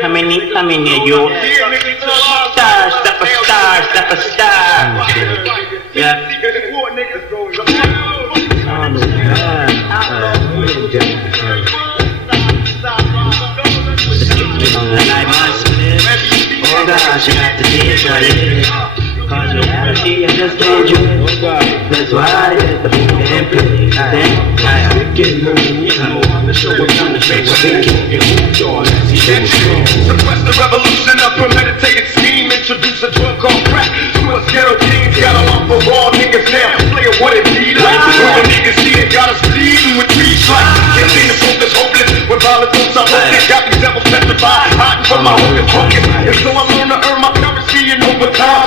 Coming in, you. Star, step a star. Yeah. I must live. Oh gosh, I got to see it what it is. Cause reality, I just told you. That's why I did the gameplay. Suppress the revolution of premeditated scheme. Introduce a drug called crack. To us ghetto kings, got a lot for raw niggas now. Play a what it be like. When the niggas see it, got us bleeding with trees like. Can't seem to focus, hopeless. With violent thoughts, I hope they got these devils petrified. Hiding from my hocus pocus. And so I learn to earn my currency in overtime.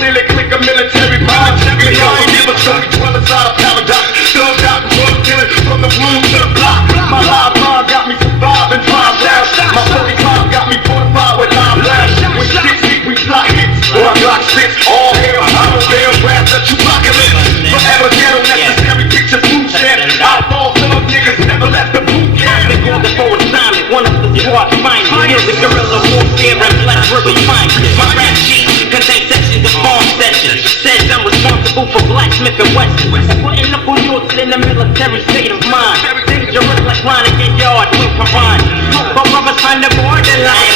Clearly click a military mind. Because I ain't never show me 12 inside a paradox. Thugged out and drug dealing from the womb to the block. My live mind got me surviving, drive down. My 45 got me fortified with live blast. With shit speak, we fly hits. Or I block six, all hell, I don't dare grab the Tupac. Forever ghetto, necessary picture food stamp. Outlaw thug niggas never left the boot camp. They called it for assignment, one of the squad finest. Here's the guerrilla warfare and black really fine. My rap sheet contains sections of farm sessions. Says I'm responsible for Black Smif-N-Wessun. Putting up on yours in the military state of mind. Dangerous like Ronnie and Yard will combine. Smoke for brothers on the borderline.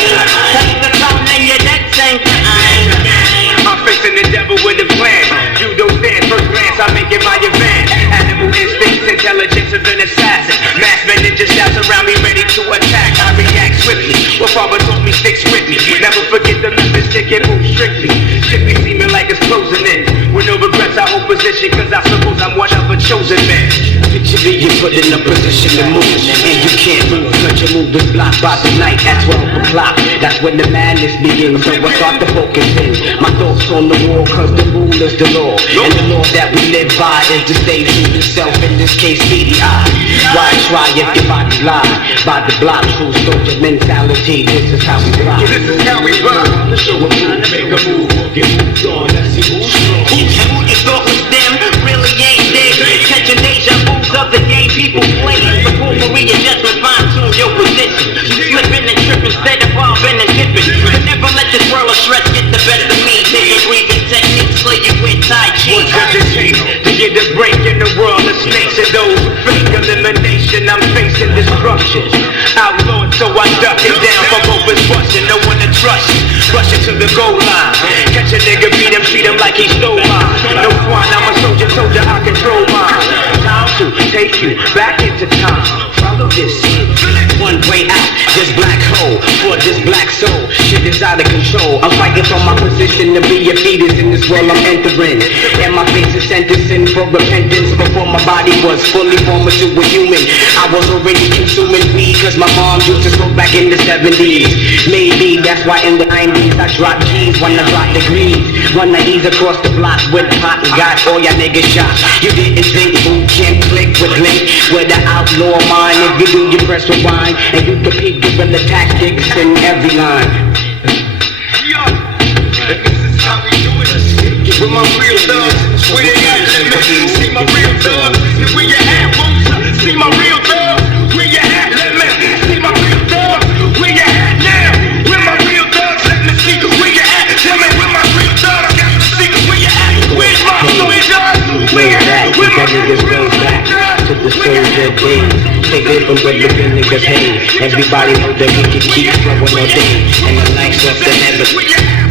Take the town and your neck ain't I'm facing the devil with a plan. Judo stand, first glance, I make it my advance. Animal instincts, intelligence of an assassin. Mass men ninja shouts around me, ready to attack. I react swiftly. What father told me sticks with me. Never forget the message, stick and move strictly. Shit be seeming like it's closing in. With no regrets, I hold position, cause I suppose I'm one of a chosen man. Picture being put in a position to move, and you can't move, cause you move the block by the night at 12 o'clock. That's when the madness begins, so I start to focus in. My thoughts on the wall, cause the rule is the law. And the law that we live by is to stay true to self, in this case E.D.I. Why try if your body lie? By the block, true soldier mentality, this is how we rock. This is how we rock. So we're trying to make a move, or get moved on, let's see who's strong. who you thought was them really ain't there. Catching deja vu's of the game people playing. Before readjustment, fine-tune your position. Slipping and tripping, instead of bobbing and dipping. But never let this world of stress get the best of me. Taking breathing techniques, slay you with Tai Chi. What does it take to get a break in the world of snakes? And those who fake elimination, I'm facing destruction. Outlawed, so I duck it down from open busting. No one to trust you, rushing to the goal line. Catch a nigga, beat him, treat him like he stole mine. No swine, I'm a soldier, told you I control mine. Time to take you back into time. Follow this One way out, this black hole, for this black soul. Shit is out of control. I'm fighting for my position to be a fetus in this world I'm entering. And my face is sentencing for repentance. Before my body was fully formed into a human, I was already consuming weed, cause my mom used to smoke back in the 70s. Maybe that's why in the 90s I dropped keys when I dropped degrees. Run the ease across the block with pot and got all y'all niggas shot. You didn't think boot camp click with Link with the outlaw mind. If you do, you press rewind, and you compete guerrilla tactics in every line. Yo, this is how we do it. With my real thugs, where they at? Let me see my real thugs. And where you at, Brovaz? See my real thugs. Where you at? Let me see my real thugs. Where you at now? Where my real thugs? Let me see where you at. Tell me where my real thugs. I got to see where you at. Where's my soldiers? Where you at? Where my real thugs? To the soldier days, take it from where the niggas hate. Everybody know that we can keep flowing all day, and the nights off the heaven.